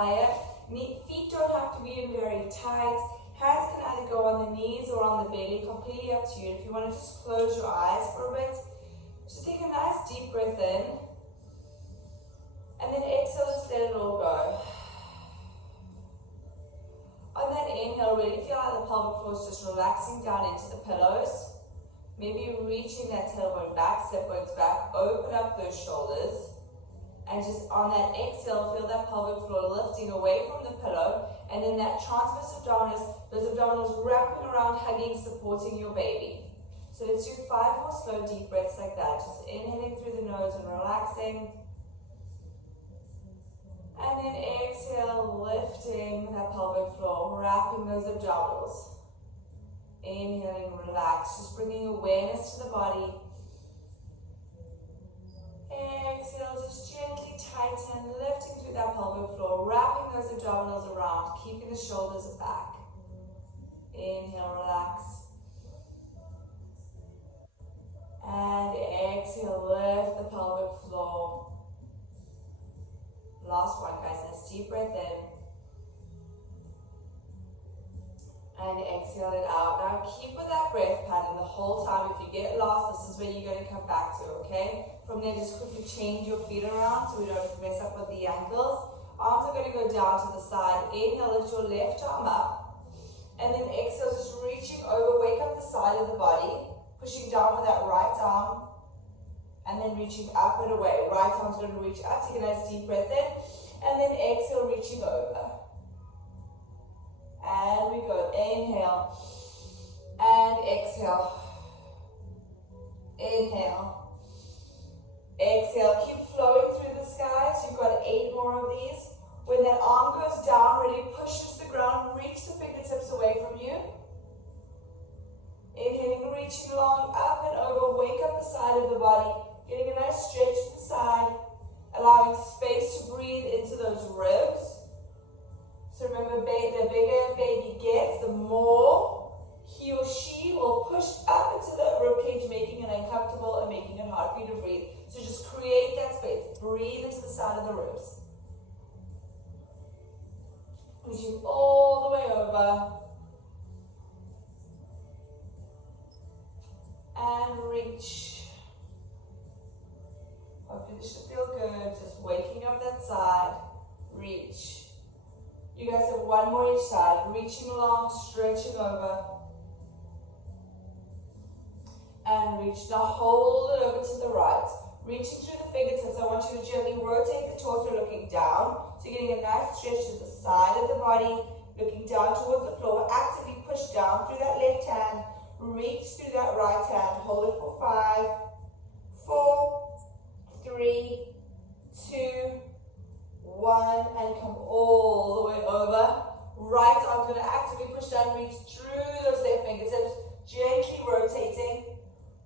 higher. Feet don't have to be in very tight. Hands can either go on the knees or on the belly, completely up to you. If you want to just close your eyes for a bit, just take a nice deep breath in. And then exhale, just let it all go. On that inhale, really feel how the pelvic floor is just relaxing down into the pillows. Maybe reaching that tailbone back, step bones back, open up those shoulders. And just on that exhale, feel that pelvic floor lifting away from the pillow. And then that transverse abdominis, those abdominals wrapping around, hugging, supporting your baby. So let's do 5 more slow, deep breaths like that. Just inhaling through the nose and relaxing. And then exhale, lifting that pelvic floor, wrapping those abdominals. Inhaling, relax, just bringing awareness to the body. Exhale, just gently tighten, lifting through that pelvic floor, wrapping those abdominals around, keeping the shoulders back. Inhale, relax. And exhale, lift the pelvic floor. Last one, guys. Nice deep breath in. And exhale it out. Now keep with that breath pattern the whole time. If you get lost, this is where you're going to come back to, okay? From there, just quickly change your feet around so we don't mess up with the ankles. Arms are going to go down to the side. Inhale, lift your left arm up. And then exhale, just reaching over, wake up the side of the body. Pushing down with that right arm. And then reaching up and away. Right arm's going to reach up. Take a nice deep breath in. And then exhale, reaching over. And we go. Inhale. And exhale. Inhale. Exhale. Keep flowing through the skies. You've got 8 more of these. When that arm goes down, really push into the ground. Reach the fingertips away from you. Inhaling, reaching long, up and over. Wake up the side of the body. Getting a nice stretch to the side. Allowing space to breathe into those ribs. So remember, the bigger baby gets, the more he or she will push up into the ribcage, making it uncomfortable and making it hard for you to breathe. So just create that space. Breathe into the side of the ribs. Reaching all the way over. And reach. Hopefully this should feel good. Just waking up that side. Reach. You guys have 1 more each side. Reaching long, stretching over. And reach. Now hold it over to the right. Reaching through the fingertips. I want you to gently rotate the torso looking down. So you're getting a nice stretch to the side of the body. Looking down towards the floor. Actively push down through that left hand. Reach through that right hand. Hold it for 5, 4, 3, 2, 1, and come all the way over. Right arm's going to actively push down, reach through those left fingertips, gently rotating,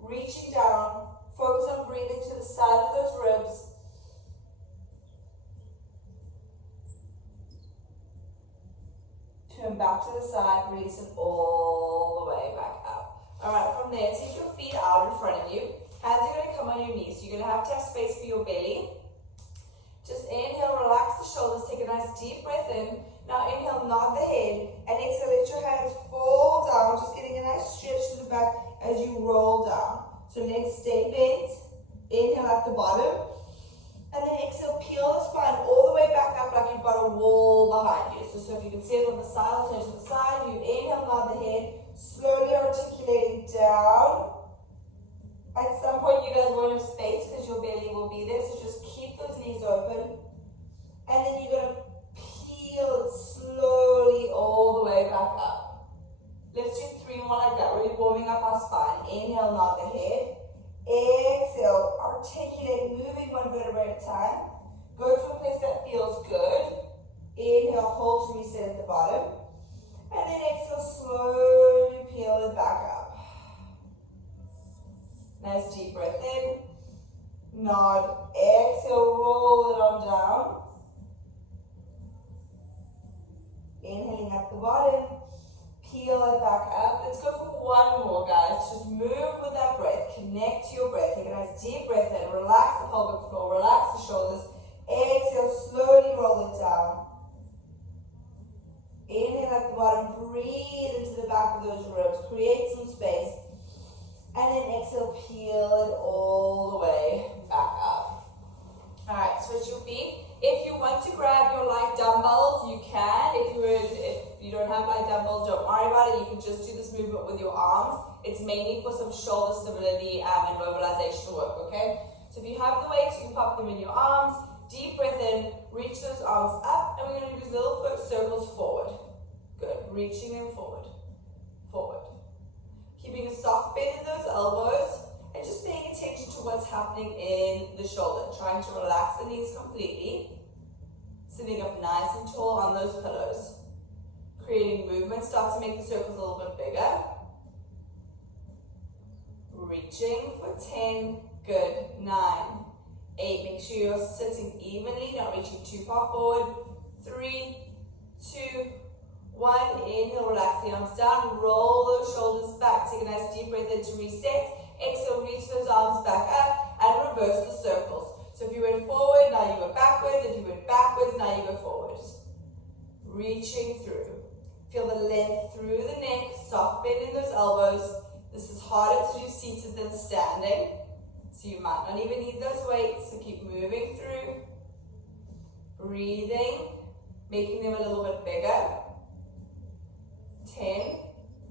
reaching down. Focus on breathing to the side of those ribs. Turn back to the side, release it all the way back up. Alright, from there, take your feet out in front of you. Hands are going to come on your knees. So you're going to have space for your belly. Just inhale, relax the shoulders, take a nice deep breath in. Now inhale, nod the head, and exhale, let your hands fall down, just getting a nice stretch to the back as you roll down. So legs stay bent, inhale at the bottom, and then exhale, peel the spine all the way back up like you've got a wall behind you. So if you can sit on the side, I'll turn to the side, you inhale, nod the head, slowly articulating down. At some point you guys won't have space because your belly will be there, so just keep those knees open. And then you're going to peel it slowly all the way back up. Let's do 3 more like that, really warming up our spine. Inhale, nod the head. Exhale, articulate, moving 1 vertebrae at a time. Go to a place that feels good. Inhale, hold to reset at the bottom. And then exhale, slowly peel it back up. Nice deep breath in. Nod. Exhale, roll it on down. Inhaling at the bottom. Peel it back up. Let's go for 1 more, guys. Just move with that breath. Connect to your breath. Take a nice deep breath in. Relax the pelvic floor. Relax the shoulders. Exhale, slowly roll it down. breathe into the back of those ribs, create some space. And then exhale, peel it all the way back up. All right, switch your feet. If you want to grab your light dumbbells, you can. If you don't have light dumbbells, don't worry about it. You can just do this movement with your arms. It's mainly for some shoulder stability and mobilization work, okay? So if you have the weights, you can pop them in your arms. Deep breath in, reach those arms up, and we're going to do these little foot circles forward. Good, reaching them forward, forward. Keeping a soft bend in those elbows, and just paying attention to what's happening in the shoulder. Trying to relax the knees completely. Sitting up nice and tall on those pillows. Creating movement, start to make the circles a little bit bigger. Reaching for 10, good, 9, 8, make sure you're sitting evenly, not reaching too far forward. 3, 2, 1, inhale, relax the arms down, roll those shoulders back, take a nice deep breath in to reset. Exhale, reach those arms back up and reverse the circles. So if you went forward, now you go backwards. If you went backwards, now you go forwards. Reaching through. Feel the length through the neck, soft bend in those elbows. This is harder to do seated than standing. So you might not even need those weights, so keep moving through. Breathing, making them a little bit bigger. 10,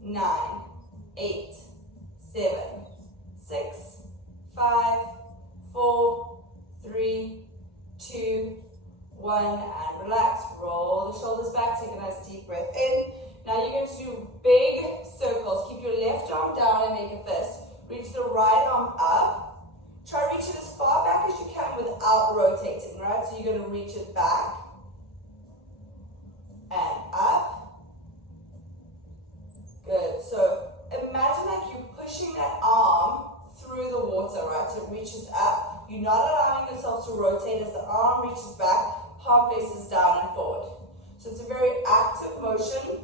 9, 8, 7, 6, 5, 4, 3, 2, 1, and relax. Roll the shoulders back, take a nice deep breath in. Now you're going to do big circles. Keep your left arm down and make a fist. Reach the right arm up. Try to reach it as far back as you can without rotating, right? So you're going to reach it back and up. Good. So imagine like you're pushing that arm through the water, right? So it reaches up. You're not allowing yourself to rotate as the arm reaches back, palm faces down and forward. So it's a very active motion.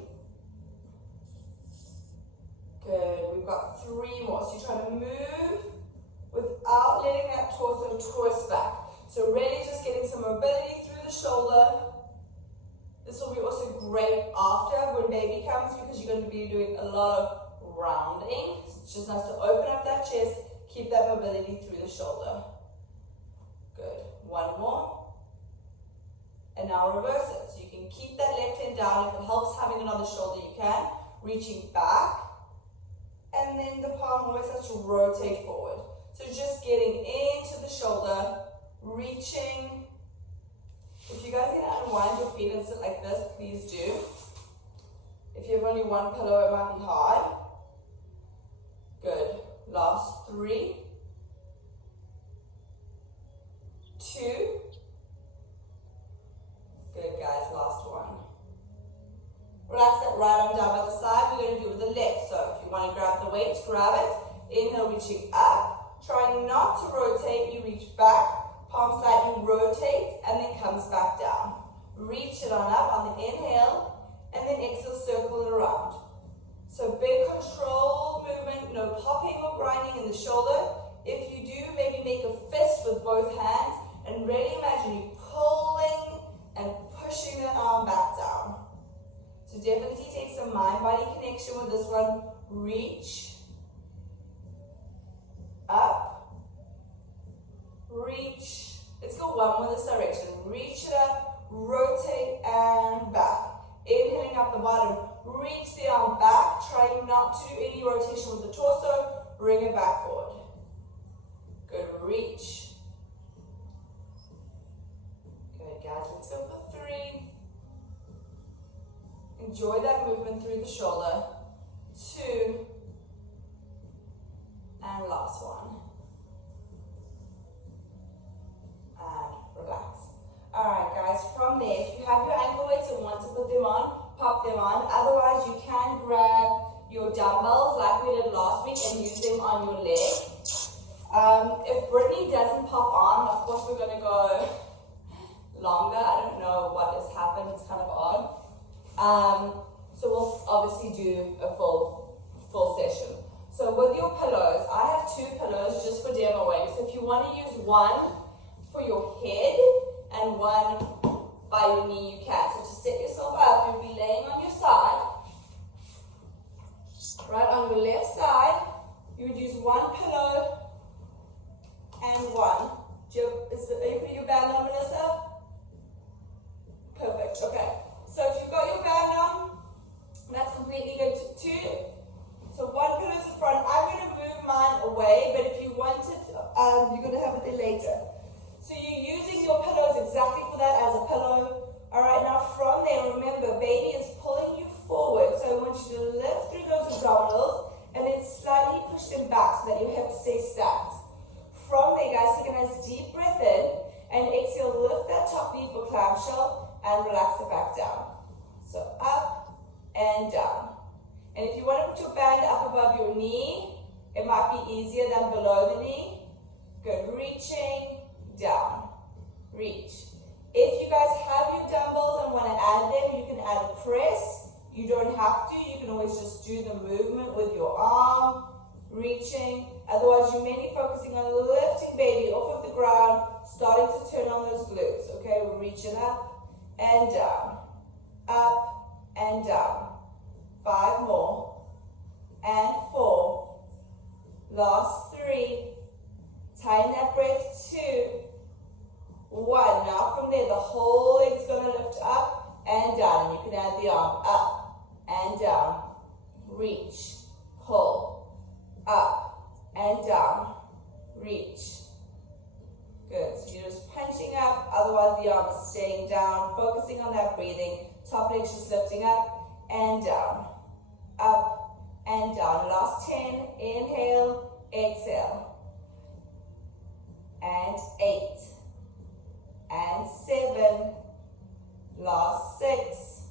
Good. We've got 3 more. So you're trying to move without letting that torso twist back. So really just getting some mobility through the shoulder. This will be also great after when baby comes because you're going to be doing a lot of rounding. So it's just nice to open up that chest, keep that mobility through the shoulder. Good. 1 more. And now reverse it. So you can keep that left hand down. If it helps having it on the shoulder, you can. Reaching back. And then the palm always has to rotate forward. So just getting into the shoulder, reaching. If you guys need to unwind your feet and sit like this, please do. If you have only one pillow, it might be hard. Good. Last 3, 2. Good, guys. Last 1. Relax that right arm down by the side. We're going to do it with the left. So if you want to grab the weights, grab it. Inhale, reaching up. Trying not to rotate, you reach back. Palm slightly rotates and then comes back down. Reach it on up on the inhale. And then exhale, circle it around. So big controlled movement, no popping or grinding in the shoulder. If you do, maybe make a fist with both hands and really imagine you pulling and pushing the arm back down. So definitely take some mind-body connection with this one. Reach, up, reach. Let's go one more this direction. Reach it up, rotate and back. Inhaling up the bottom, reach the arm back, trying not to do any rotation with the torso, bring it back forward. Good, reach. Good, guys, let's go for 3. Enjoy that movement through the shoulder. 2. And last 1. And relax. Alright guys, from there, if you have your ankle weights and want to put them on, pop them on. Otherwise, you can grab your dumbbells like we did last week and use them on your leg. If Brittany doesn't pop on, of course we're going to go longer. I don't know what has happened. It's kind of odd. So we'll obviously do a full session. So with your pillows, I have 2 pillows just for demo weight. So if you want to use one for your head and one by your knee, you can. So just set yourself up. You'll be laying on your side. Okay, so if you've got your band on, that's completely good too. So one pillow's in front. I'm going to move mine away, but if you want it, you're going to have it there later. So you're using your pillows exactly for that, as a pillow. All right, now from there, remember, baby is pulling you forward. So I want you to lift through those abdominals and then slightly push them back so that your hips stay stacked. From there, guys, take a nice deep breath in and exhale, lift that top knee for clamshell and relax it back down. So up and down. And if you want to put your band up above your knee, it might be easier than below the knee. Good. Reaching down. Reach. If you guys have your dumbbells and want to add them, you can add a press. You don't have to. You can always just do the movement with your arm. Reaching. Otherwise, you may be focusing on lifting baby off of the ground, starting to turn on those glutes. Okay, we're reaching up and down. Up and down. 5 more, and 4, last 3, tighten that breath, 2, 1, now from there the whole leg's going to lift up and down, and you can add the arm up and down, reach, pull, up and down, reach, good, so you're just punching up, otherwise the arm is staying down, focusing on that breathing, top leg's just lifting up and down. Up and down. Last 10. Inhale, exhale. And 8. And 7. Last 6.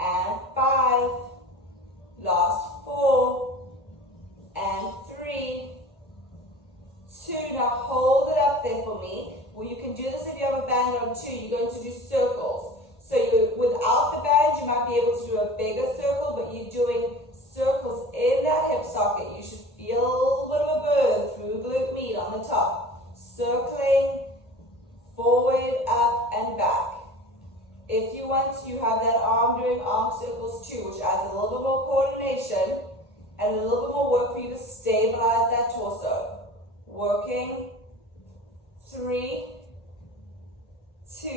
And 5. Last 4. And 3. 2. Now hold it up there for me. Well, you can do this if you have a band on too. You're going to do circles. So without the band, you might be able to do a bigger circle, but you're doing circles in that hip socket. You should feel a little bit of a burn through glute med on the top. Circling forward, up, and back. If you want, you have that arm doing arm circles too, which adds a little bit more coordination and a little bit more work for you to stabilize that torso. Working. 3, 2,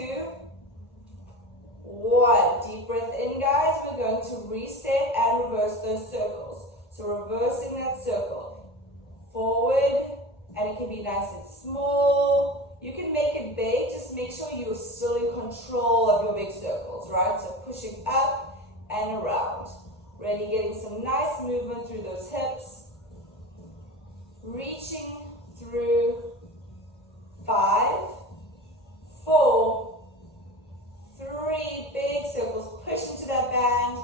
1. Deep breath in, guys. We're going to reset and reverse those circles. So reversing that circle. Forward, and it can be nice and small. You can make it big. Just make sure you're still in control of your big circles, right? So pushing up and around. Really getting some nice movement through those hips. Reaching through. 5, 4, 3, big circles, push into that band,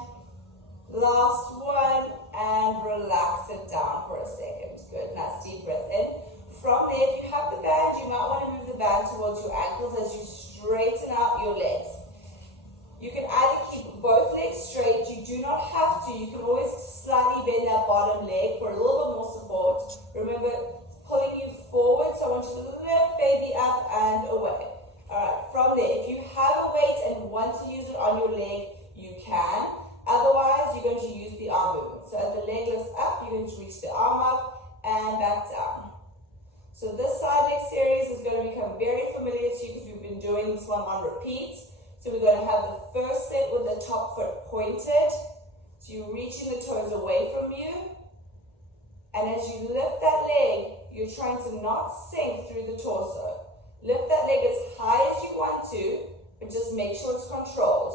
last one, and relax it down for a second. Good, nice deep breath in. From there, if you have the band, you might want to move the band towards your ankles as you straighten out your legs. You can either keep both legs straight, you do not have to, you can always slightly bend that bottom leg for a little bit more support. Remember, pulling you forward, so I want you to lift baby up and away. Alright, from there, if you have a weight and want to use it on your leg, you can. Otherwise, you're going to use the arm movement. So as the leg lifts up, you're going to reach the arm up and back down. So this side leg series is going to become very familiar to you because we've been doing this one on repeat. So we're going to have the first set with the top foot pointed. So you're reaching the toes away from you. And as you lift that leg, you're trying to not sink through the torso. Lift that leg as high as you want to, but just make sure it's controlled.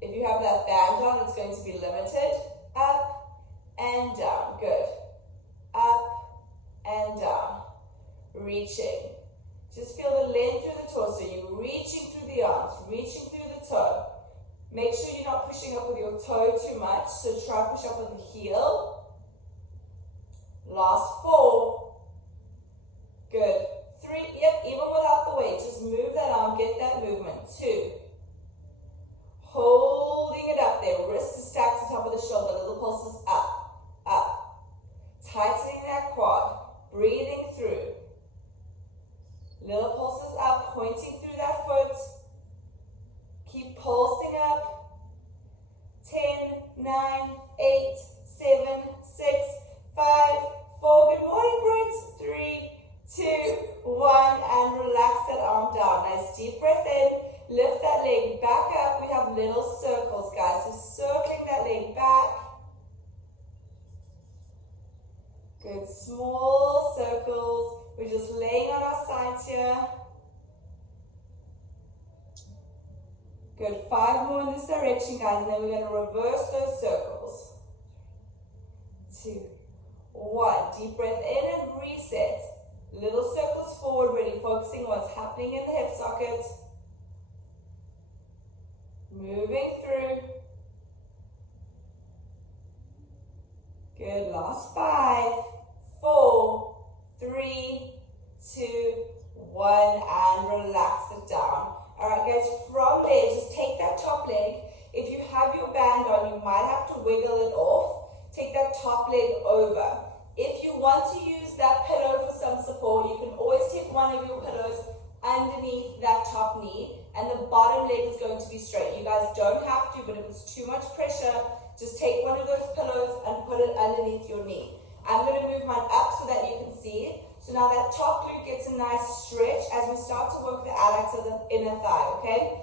If you have that band on, it's going to be limited. Up and down. Good. Up and down. Reaching. Just feel the length through the torso. You're reaching through the arms, reaching through the toe. Make sure you're not pushing up with your toe too much, so try push up with the heel. Last 4. Good. 3, yep, even without the weight, just move that arm, get that movement. 2. Holding it up there, wrist is stacked on top of the shoulder, little pulses up, up. Tightening that quad, breathing through. Little pulses up, pointing through that foot. Keep pulsing up. 10, 9, 8, 7, 6, 5, 4. Good morning. of little circles, guys. So circling that leg back. Good, small circles. We're just laying on our sides here. Good, 5 more in this direction, guys, and then we're going to reverse those circles. 2, 1, deep breath in and reset. Little circles forward, really focusing on what's happening in the hip socket. Moving through. Good, last 5, 4, 3, 2, 1, and relax it down. Alright guys, from there, just take that top leg. If you have your band on, you might have to wiggle it off. Take that top leg over. If you want to use that pillow for some support, you can always take one of your pillows underneath that top knee, and the bottom leg is going to be straight. You guys don't have to, but if it's too much pressure, just take one of those pillows and put it underneath your knee. I'm going to move mine up so that you can see it. So now that top glute gets a nice stretch as we start to work the adducts of the inner thigh, okay?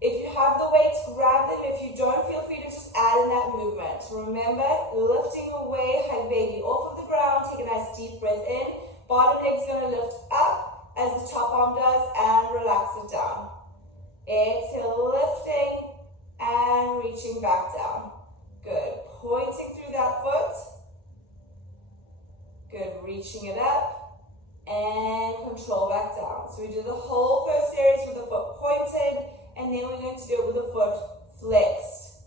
If you have the weights, grab them. If you don't, feel free to just add in that movement. Remember, lifting away, hug baby off of the ground. Take a nice deep breath in. Bottom leg's going to lift up as the top arm does and relax it down. Exhale, lifting and reaching back down. Good. Pointing through that foot. Good. Reaching it up. And control back down. So we do the whole first series with the foot pointed, and then we're going to do it with the foot flexed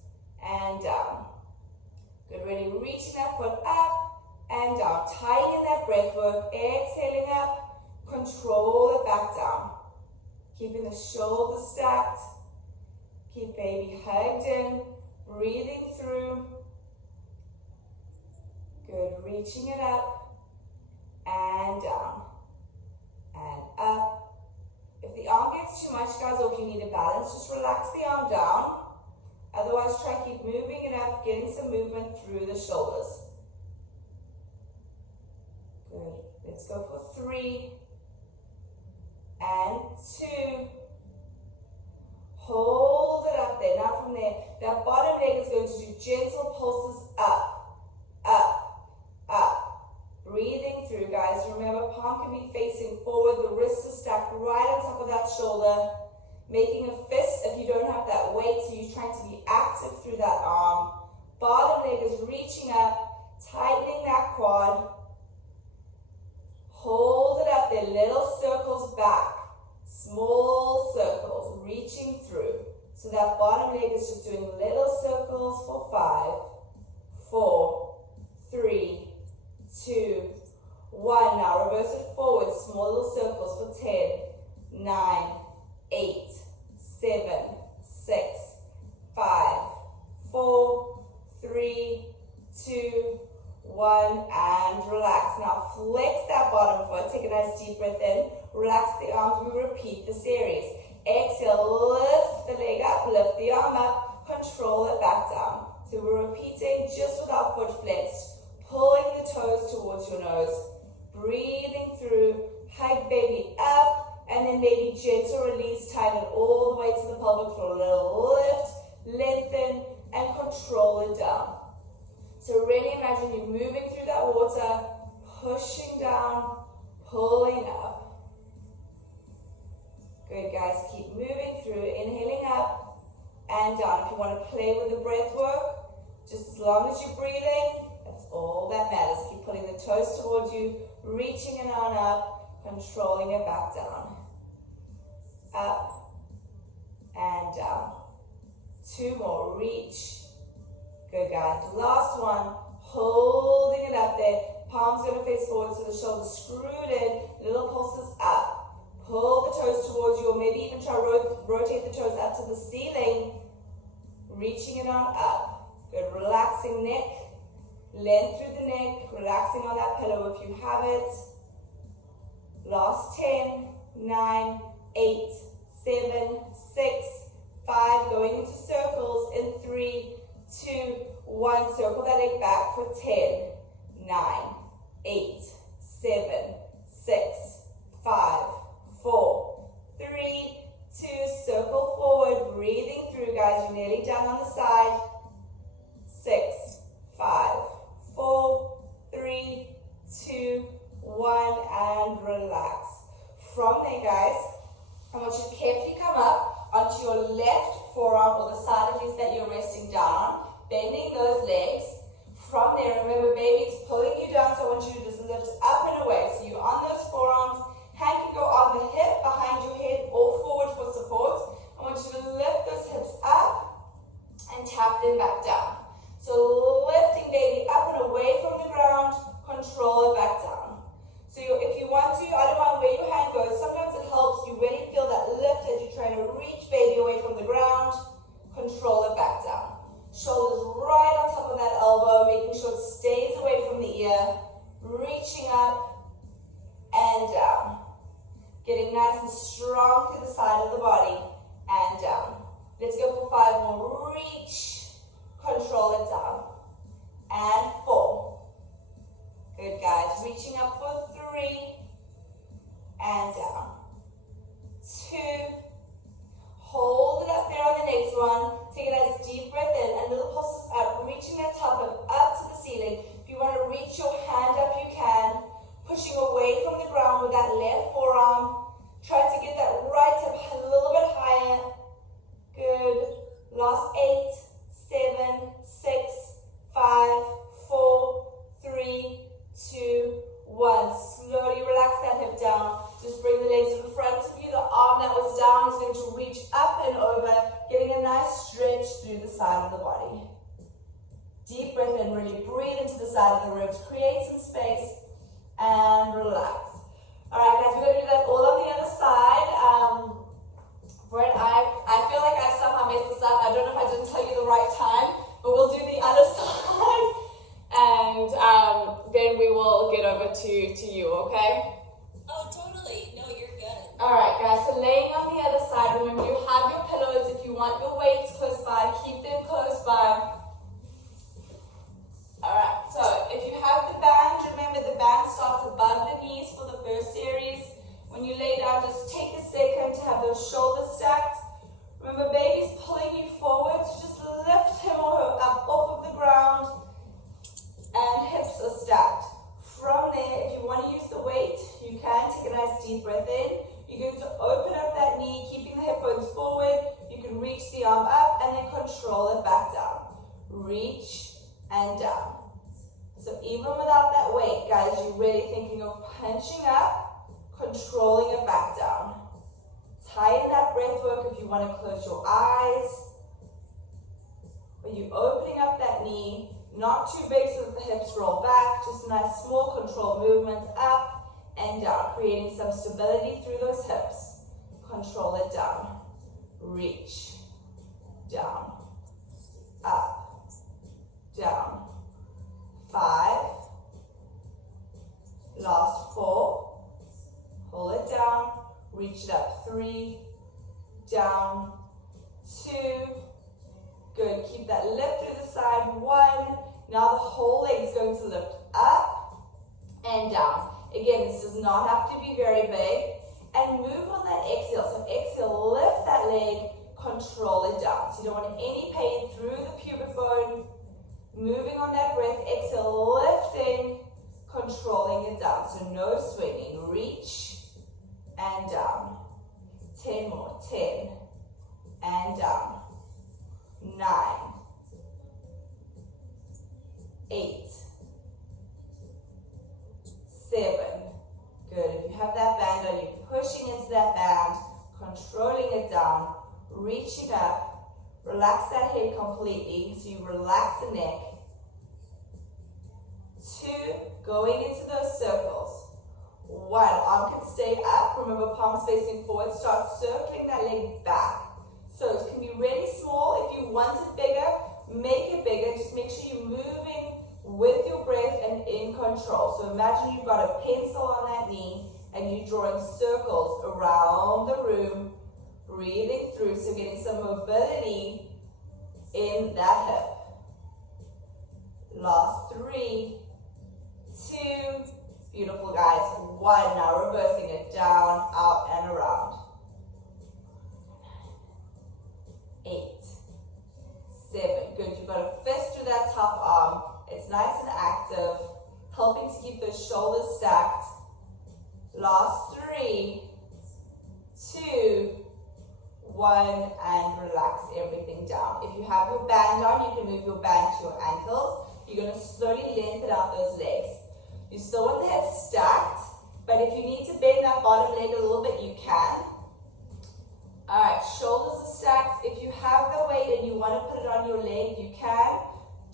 and down. Good, really reaching that foot up and down, tying in that breath work, exhaling up, control it back down. Keeping the shoulders stacked, keep baby hugged in, breathing through. Good, reaching it up and down. And up. If the arm gets too much, guys, or if you need a balance, just relax the arm down. Otherwise, try to keep moving it up, getting some movement through the shoulders. Good. Let's go for 3 and 2. Hold it up there. Now from there, that bottom leg is going to do gentle pulses up, up, up. Breathing through, guys. Remember, palm can be facing forward. The wrist is stacked right on top of that shoulder. Making a fist if you don't have that weight, so you're trying to be active through that arm. Bottom leg is reaching up, tightening that quad. Hold it up there. Little circles back. Small circles, reaching through. So that bottom leg is just doing little circles for 5, 4, 3, 2, 1. Now reverse it forward. Small little circles for 10, 9, 8, 7, 6, 5, 4, 3, 2, 1, and relax. Now flex that bottom foot. Take a nice deep breath in. Relax the arms. We repeat the series. Exhale, lift the leg up, lift the arm up, control it back down. So we're repeating just with our foot flexed. Pulling the toes towards your nose, breathing through, hug baby up, and then maybe gentle release, tighten all the way to the pelvic floor, a little lift, lengthen, and control it down. So really imagine you moving through that water, pushing down, pulling up. Good, guys, keep moving through, inhaling up and down. If you want to play with the breath work, just as long as you're breathing, that's all that matters. Keep pulling the toes towards you, reaching it on up, controlling it back down. Up and down. 2 more, reach. Good, guys. Last one, holding it up there. Palms going to face forward so the shoulders screwed in, little pulses up. Pull the toes towards you, or maybe even try rotate the toes up to the ceiling, reaching it on up. Good, relaxing neck. Length through the neck, relaxing on that pillow if you have it. Last 10, 9, 8, 7, 6, 5. Going into circles in 3, 2, 1. Circle that leg back for 10, 9, 8, 7, 6, 5, 4, 3, 2, circle forward, breathing through, guys. You're nearly done on the side. 6, 5, 4, 3, 2, 1, and relax. From there, guys, I want you to carefully come up onto your left forearm or the side of yours that you're resting down on, bending those legs. From there, remember, baby, it's pulling you down, so I want you to just lift up and away. So you're on those forearms, hand can go on the hip, behind your head, or forward for support. I want you to lift those hips up and tap them back down. So lifting, baby, up and away from the ground, control it back down. So if you want to, I don't mind where your hand goes, sometimes it helps, you really feel that lift as you're trying to reach baby away from the ground, control it back down. Shoulders right on top of that elbow, making sure it stays away from the ear, reaching up and down. Getting nice and strong through the side of the body and down. Let's go for 5 more. Reach, control it down. And 4. Good, guys. Reaching up for 3 and down. 2. Hold it up there on the next one. Take a nice deep breath in and little pulses up, reaching that top up to the ceiling. If you want to reach your hand up, you can. Pushing away from the ground with that left forearm. Try to get that right hip a little bit higher. Good. Last 8, 7, 6, 5, 4, 3, 2, 1. Slowly relax that hip down. Just bring the legs in front of you. The arm that was down is going to reach up and over, getting a nice stretch through the side of the body. Deep breath in, really breathe into the side of the ribs. Create some space and relax. Alright, guys, we're going to do that all on the other side. Brett, I feel like I somehow messed this up. I don't know if I didn't tell you the right time, but we'll do the other side. And then we will get over to you, okay? Oh, totally. No, you're good. Alright, guys, so laying on the other side, remember you have your pillows. If you want your weights close by, keep them close by. Alright, so if you have the band, remember the band starts above the knees for the first series. When you lay down, just take a second to have those shoulders stacked. Remember, baby's pulling you forward, so just lift him or her up off of the ground. And hips are stacked. From there, if you want to use the weight, you can take a nice deep breath in. You're going to open up that knee, keeping the hip bones forward. You can reach the arm up and then control it back down. Reach and down. So even without that weight, guys, you're really thinking of punching up, controlling it back down. Tighten that breath work if you want to close your eyes. But you're opening up that knee. Not too big so that the hips roll back, just nice small controlled movements up and down, creating some stability through those hips. Control it down. Reach. Down. Up. Down. 5. Last 4. Hold it down. Reach it up. 3. Down. 2. Good. Keep that lift through the side. 1. Now the whole leg is going to lift up and down. Again, this does not have to be very big. And move on that exhale. So exhale, lift that leg, control it down. So you don't want any pain through the pubic bone. Moving on that breath. Exhale, lifting, controlling it down. So no swinging. Reach and down. 10 more. 10 and down. 9. 8, 7. Good. If you have that band on, you're pushing into that band, controlling it down, reaching up. Relax that head completely, so you relax the neck. 2, going into those circles. 1, arm can stay up. Remember, palms facing forward. Start circling that leg back. So it can be really small. If you want it bigger, make it bigger. Just make sure you're moving with your breath and in control. So imagine you've got a pencil on that knee and you're drawing circles around the room, breathing through, so getting some mobility in that hip. Last 3, 2, beautiful guys. 1, now reversing it down, out and around. 7. Good. You've got a fist through that top arm. It's nice and active, helping to keep those shoulders stacked. Last 3, 2, 1, and relax everything down. If you have your band on, you can move your band to your ankles. You're going to slowly lengthen out those legs. You still want the hips stacked, but if you need to bend that bottom leg a little bit, you can. Alright, shoulders are stacked. If you have the weight and you want to put it on your leg, you can.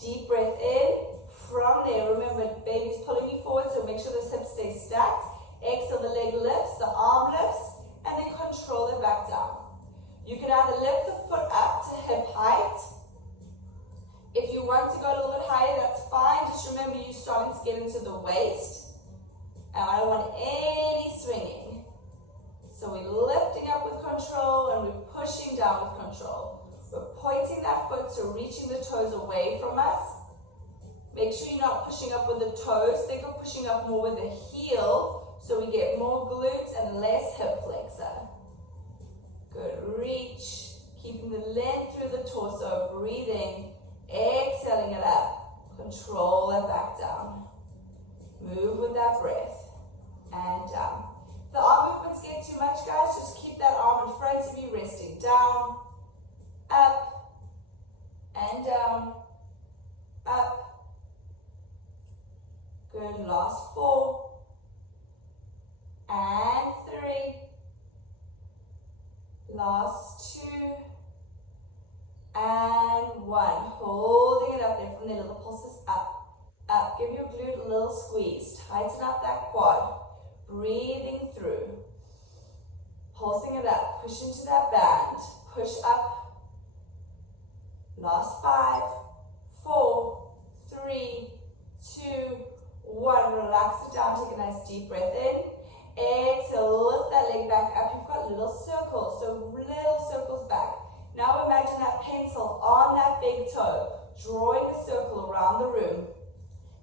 Deep breath in. From there, remember, baby's pulling you forward, so make sure the hips stay stacked. Exhale, the leg lifts, the arm lifts, and then control it back down. You can either lift the foot up to hip height. If you want to go a little bit higher, that's fine. Just remember, you're starting to get into the waist. And I don't want any swinging. So we're lifting up with control and we're pushing down with control. We're pointing that foot, so reaching the toes away from us. Make sure you're not pushing up with the toes. Think of pushing up more with the heel, so we get more glutes and less hip flexor. Good. Reach. Keeping the length through the torso. Breathing. Exhaling it up. Control it back down. Move with that breath. And down. If the arm movements get too much, guys, just keep that arm in front of you, resting down, up, and down, up. Good. Last 4, and 3, last 2, and 1. Holding it up there from there. Little pulses up, up. Give your glute a little squeeze. Tighten up that quad. Breathing through. Pulsing it up. Push into that band. Push up. Last 5, 4, 3, 2, 1. Relax it down. Take a nice deep breath in. Exhale. Lift that leg back up. You've got little circles. So little circles back. Now imagine that pencil on that big toe. Drawing a circle around the room.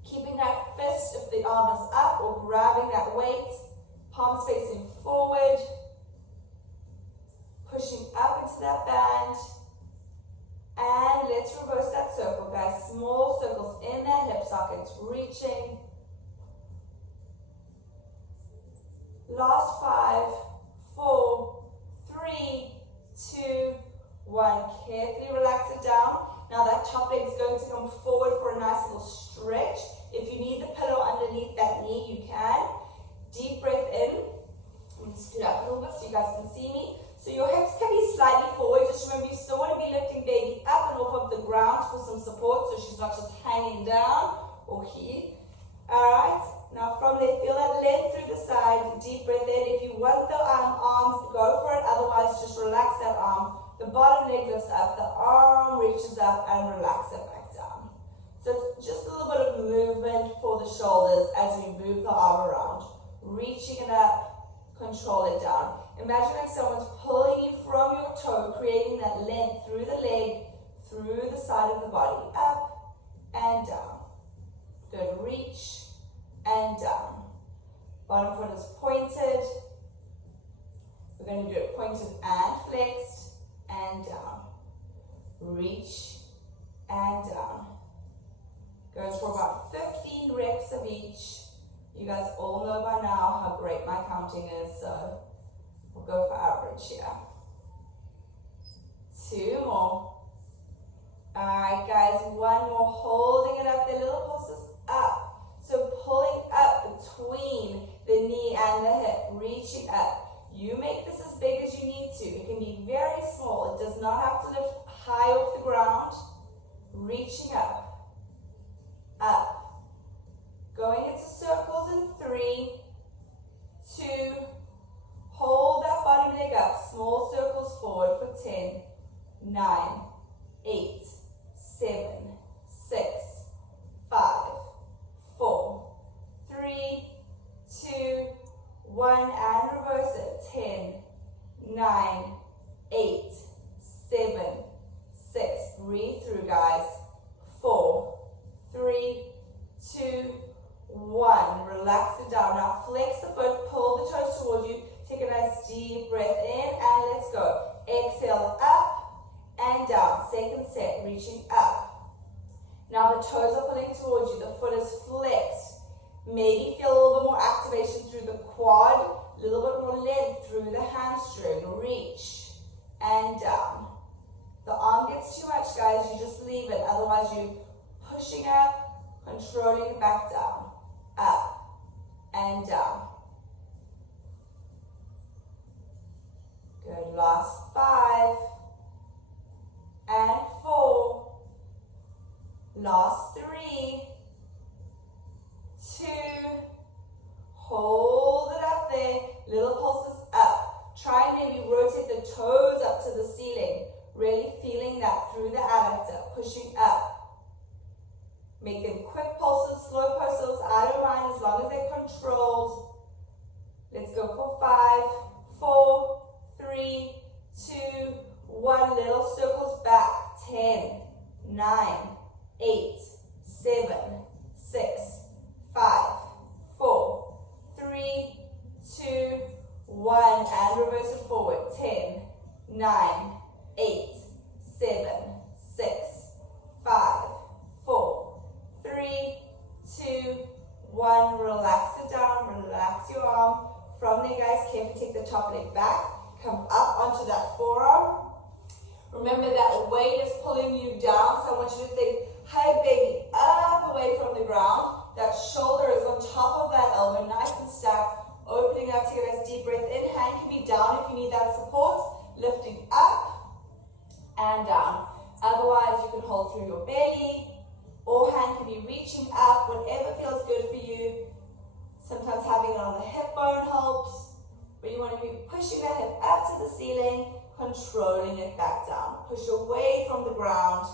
Keeping that fist if the arm is up or grabbing that weight. Palms facing forward. Pushing up into that band. And let's reverse that circle, guys. Small circles in that hip sockets. Reaching. Last 5, 4, 3, 2, 1. Carefully relax it down. Now that top leg is going to come forward for a nice little stretch. If you need the pillow underneath that knee, you can. Deep breath in. I'm going to scoot up a little bit so you guys can see me. So your hips can be slightly forward. Just remember, you still want to be lifting baby up and off of the ground for some support, so she's not just hanging down or here. Alright, now from there, feel that length through the side. Deep breath in. If you want the arms, go for it. Otherwise, just relax that arm. The bottom leg lifts up, the arm reaches up, and relax it back down. So it's just a little bit of movement for the shoulders as we move the arm around. Reaching it up, control it down. Imagine like someone's pulling you from your toe, creating that length through the leg, through the side of the body, up and down. Good. Reach and down. Bottom foot is pointed. We're going to do it pointed and flexed and down. Reach and down. Goes for about 15 reps of each. You guys all know by now how great my counting is, so we'll go for average here. 2 more. Alright guys, 1 more. Holding it up, the little pulses up. So pulling up between the knee and the hip, reaching up. You make this as big as you need to. It can be very small. It does not have to lift high off the ground. Reaching up. Up. Going into circles in 3, 2, hold that bottom leg up. Small circles forward for 10, 9, 8, 7, 6, 5, 4, 3, 2, 1, and reverse it. 10, 9, 8, 7, 6. Breathe through, guys. 4, 3, 2, 1. Relax it down. Now flex the foot, pull the toes towards you. Take a nice deep breath in, and let's go. Exhale up and down. Second set, reaching up. Now the toes are pulling towards you. The foot is flexed. Maybe feel a little bit more activation through the quad, a little bit more length through the hamstring. Reach and down. The arm gets too much, guys, you just leave it. Otherwise, you're pushing up, controlling it back down. Up and down. Good. Last 5 and 4. Last 3, 2. Hold it up there. Little pulses up. Try and maybe rotate the toes up to the ceiling. Really feeling that through the adductor. Pushing up. Make them quick pulses, slow pulses. I don't mind as long as they're controlled. Let's go for 5, 4, 3, 2, 1. Little circles back. 10, 9, 8, 7, 6, 5, 4, 3, 2, 1. And reverse it forward. 10, 9, 8, 7, 6, 5, 4, 3, 2, 1. Relax it down. Relax your arm. From there, guys, carefully take the top leg back. Come up onto that forearm. Remember that weight is pulling you down, so I want you to think, hey baby, up away from the ground. That shoulder is on top of that elbow, nice and stacked. Opening up to get a nice deep breath in. Hand can be down if you need that support. Lifting up and down. Otherwise, you can hold through your belly, or hand can be reaching up, whatever feels good for you. Sometimes having it on the hip bone helps, but you want to be pushing that hip up to the ceiling, controlling it back down. Push away from the ground.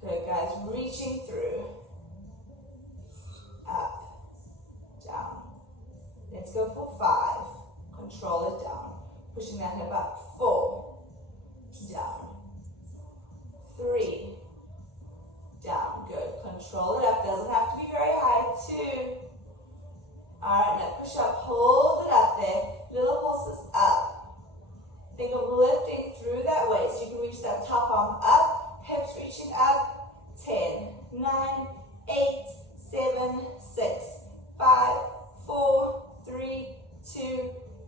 Good, guys. Reaching through. Up, down. Let's go for 5. Control it down. Pushing that hip up. 4, down. 3, down. Good. Control it up. Doesn't have to be very high. 2. Alright, now push up. Hold it up there. Little pulses up. Think of lifting through that waist. You can reach that top arm up. Hips reaching up. 10, 9, 8, 7, 6, 5, 4, 3, 2,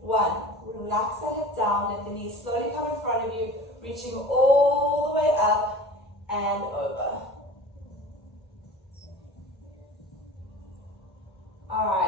1. Relax that hip down. Let the knees slowly come in front of you. Reaching all the way up and over. Alright.